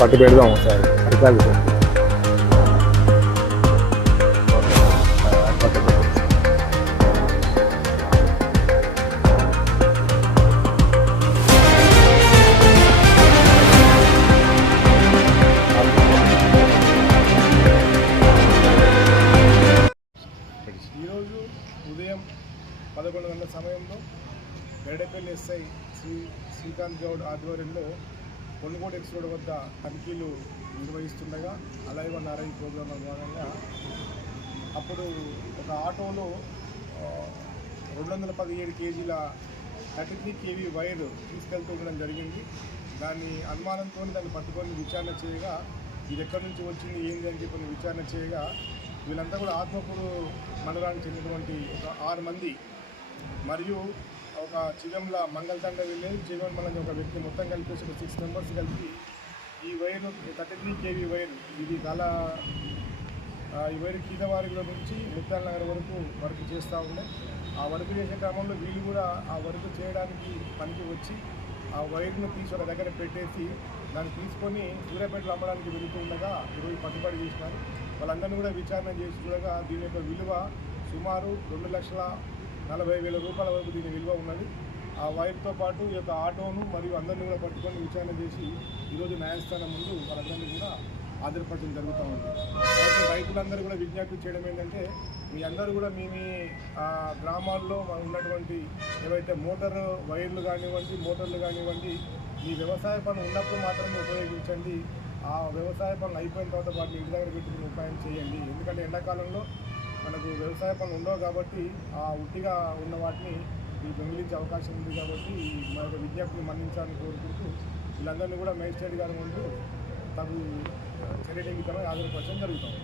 పట్టు పెడదాం సార్ అధికారులు సార్. ఈరోజు ఉదయం 11 గంటల సమయంలో గరిడేపల్లి ఎస్ఐ శ్రీకాంత్ గౌడ్ ఆధ్వర్యంలో కొనుగోడు ఎక్స్ రోడ్ వద్ద తనిఖీలు నిర్వహిస్తుండగా అలైవ్ అండ్ అరైవ్ ప్రోగ్రాంలో భాగంగా అప్పుడు ఒక ఆటోలో 217 కేజీల 33 kV వైర్ తీసుకెళ్తూ ఉండడం జరిగింది. దాన్ని అనుమానంతో దాన్ని పట్టుకొని విచారణ చేయగా ఇది ఎక్కడి నుంచి వచ్చింది ఏంటి అని చెప్పి విచారణ చేయగా వీళ్ళంతా కూడా ఆత్మకూరు మండలానికి చెందినటువంటి ఒక 6 మంది మరియు ఒక చిదంల మంగళతండ విలేజ్ జీవన్ మండలం ఒక వ్యక్తి మొత్తం కలిపి ఒక 6 మెంబర్స్ కలిపి ఈ వైర్ 33 kV వైర్ ఇది ఈ వైర్ కీదవారిలో నుంచి ముత్యాల నగర్ వరకు చేస్తూ ఉండే. ఆ వర్క్ చేసే క్రమంలో వీళ్ళు కూడా ఆ వర్క్ చేయడానికి పనికి వచ్చి ఆ వైర్ను తీసి ఒక దగ్గర పెట్టేసి దాన్ని తీసుకొని సూర్యాపేటలో అమ్మడానికి వెళుతుండగా ఈరోజు పట్టుబడి చేసినారు. వాళ్ళందరినీ కూడా విచారణ చేసి చూడగా దీని యొక్క విలువ సుమారు 2,40,000 రూపాయల వరకు దీని విలువ ఉన్నది. ఆ వైర్తో పాటు ఈ యొక్క ఆటోను మరియు అందరినీ కూడా పట్టుకొని విచారణ చేసి ఈరోజు న్యాయస్థానం ముందు వాళ్ళందరినీ కూడా హాజరుపరచడం జరుగుతూ ఉంది. కాబట్టి రైతులందరూ కూడా విజ్ఞప్తి చేయడం ఏంటంటే మీ అందరూ కూడా మీ గ్రామాల్లో ఉన్నటువంటి ఏవైతే మోటార్ వైర్లు కానివ్వండి మోటార్లు కానివ్వండి మీ వ్యవసాయ పనులు ఉన్నప్పుడు మాత్రమే ఉపయోగించండి. ఆ వ్యవసాయ పనులు అయిపోయిన తర్వాత వాటిని ఇంటి దగ్గర పెట్టుకుని ఉపాయం చేయండి. ఎందుకంటే ఎండాకాలంలో మనకు వ్యవసాయ పనులు ఉండవు కాబట్టి ఆ ఉట్టిగా ఉన్న వాటిని దొంగిలించే అవకాశం ఉంది. కాబట్టి మన యొక్క విజ్ఞప్తిని మన్నించాలని కోరుకుంటూ వీళ్ళందరినీ కూడా మేజిస్ట్రేట్ గారి ముందు తగు చర్య నిమిత్తమై హాజరుపరచడం జరుగుతుంది.